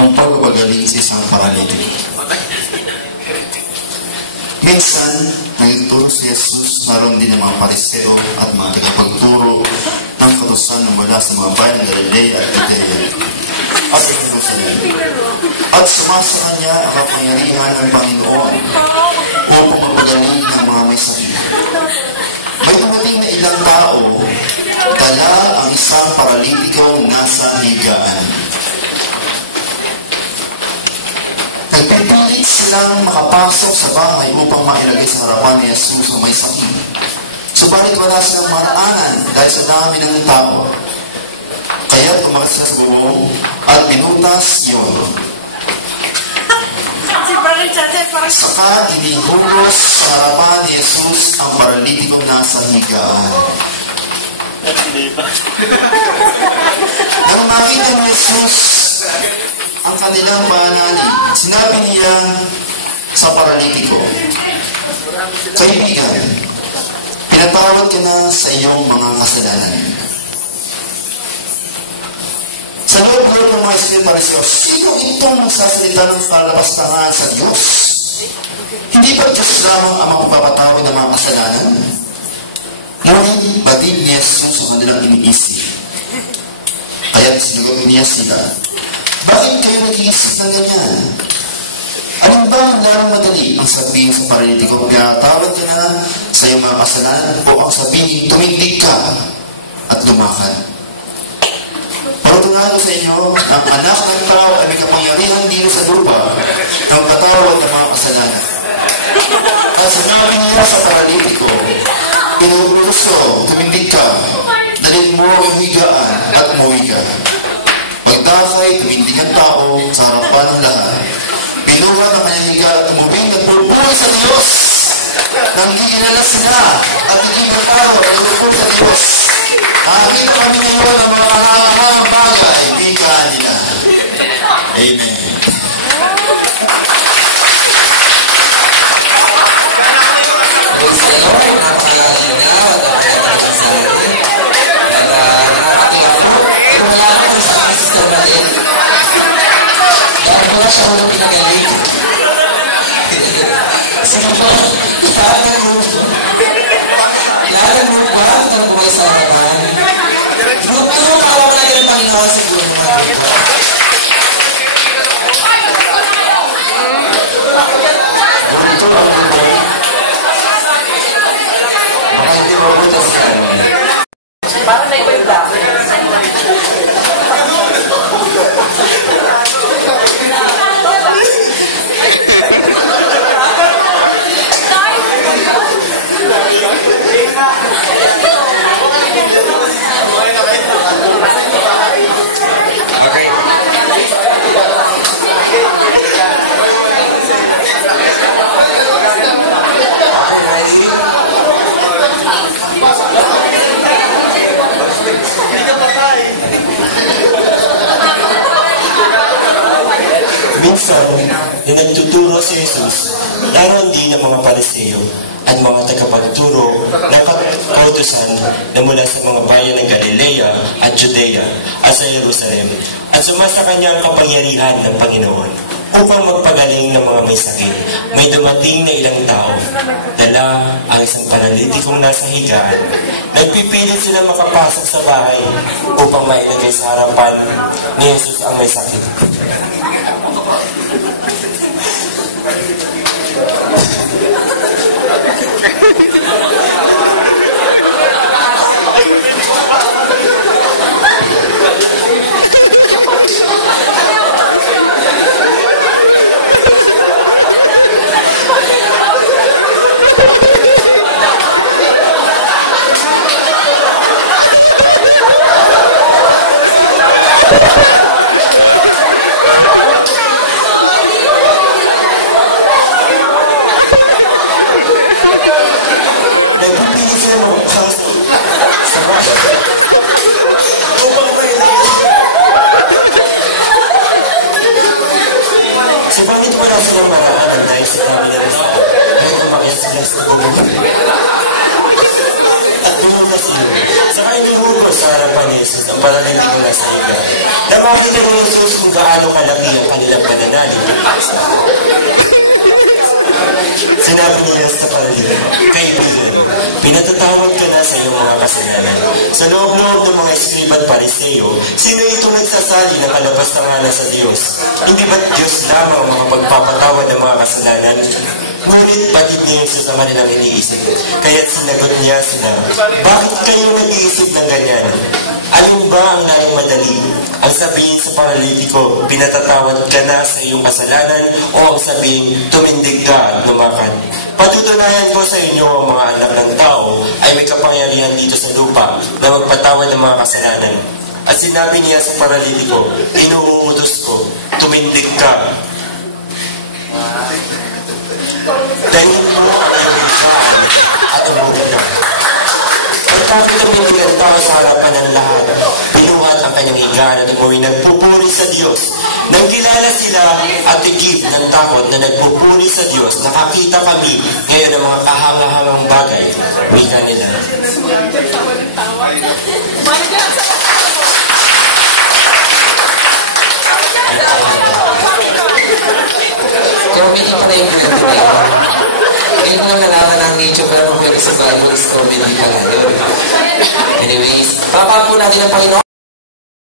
ang pagpapagaling sa isang paralitiko. Minsan, nagturo si Jesus, naroon din ang mga Pariseo at mga tagapagturo ng kautusan na mula sa mga bayan ng Galilea at Judea at Jerusalem. At sumasa kanya ang kapangyarihan ng Panginoon upang magpagaling ng mga may sakit. May dumating na ilang tao, dala ang isang paralitikong nasa higaan. Nagpipilit silang makapasok sa bahay upang mailagay sa harapan ni Jesus na may sakit. Subalit wala silang maraanan dahil sa dami ng tao. Kaya tumakas siya sa bubong at binutas yun. Saka inihulos sa harapan ni Jesus ang paralitikong nasa higaan. Nang makita ni Jesus ang kanilang pananalig, sinabi niya sa paralitiko, "Kaibigan, pinatawad ka na sa iyong mga kasalanan." Sa loob-loob ng mga Espiritu Pariseo, sino itong magsasalita ng kalabastangan sa Diyos? Hindi ba Diyos lamang ang magpapatawad ng mga kasalanan? Ngunit batid ni Jesus ang kanilang iniisip. Kaya sinagot niya sila, "Bakit kayo nag-iisip ng ganyan? Anong ba ang larang madali ang sabihin sa paralitiko, pinatawad ka na sa iyong mga kasalanan, o ang sabihin, tumindig ka at lumakad? Parutungan ko sa inyo, ang anak ng tao ay may kapangyarihan dito sa lupa na magpatawad ng mga kasalanan." At sinabi niya sa paralitiko, "Pinupuso, tumindig ka, dalhin mo ang higaan at umuwi ka." Pagdakay, tumindig ang tao sa harapan ng lahat. Pinuha ng kanyang higaan at umubing at purpuri sa Diyos. Nang giginala sila at giginataro at purpuri sa Diyos. Nakakita kami ngayon ang mga kahangahangang bagay, bika nila. Amen. Parang na iba yung black. Minsan, na nagtuturo si Jesus, naroon din ang mga Pariseo at mga tagapagturo ng kautusan na mula sa mga bayan ng Galilea at Judea at sa Jerusalem, at sumasa kanya ang kapangyarihan ng Panginoon upang magpagaling ng mga may sakit. May dumating na ilang tao, dala ang isang paralitikong nasa higaan. Nagpipilit sila makapasok sa bahay upang mailagay sa harapan ni Jesus ang may sakit. Subalit wala silang maraanan dahil sa dami ng tao, kaya umakyat sila sa bubong. At bumukas yun. Saka inihubos sa harapan ni Jesus ang paralitiko na sa higa. Na makita ni Jesus kung gaano kalaki ang kanilang pananalig. Sinabi niya sa paralipiko, kaibigan, pinatatawag ka na sa iyong mga kasalanan. Sa loob-loob ng mga eskrib at pariseo, sino itong nagsasali na kalabas ng ngalan sa Diyos? Hindi ba't Diyos lamang ang mga pagpapatawad ng mga kasalanan? Ngunit batid niya Jesus sa kanilang iniisip. Kaya't sinagot niya sila, bakit kayo nag-iisip ng ganyan? Alin ba ang lalong madali? Ang sabihin sa paralitiko, pinatatawad ka na sa iyong kasalanan, o ang sabihin, tumindig ka at lumakad. Patutunayan ko sa inyo ang mga anak ng tao ay may kapangyarihan dito sa lupa na magpatawad ng mga kasalanan. At sinabi niya sa paralitiko, inuutos ko, tumindig ka. Dahil mo ang iyong higaan at umuwi na. Pagkakit ang binigyan tao sa harapan ng lahat, pinuhat ang kanyang higaan at umuwi nagpupuri sa Diyos. Nang kilala sila at tigib ng takot na nagpupuri sa Diyos, nakakita kami ngayon ng mga kahangahangang bagay. Wika nila. Comedy pa rin yung ngayon lang nalaman ng nature pero pwede sa Bible is comedy pala. Anyways, papa po natin ang Panginoon.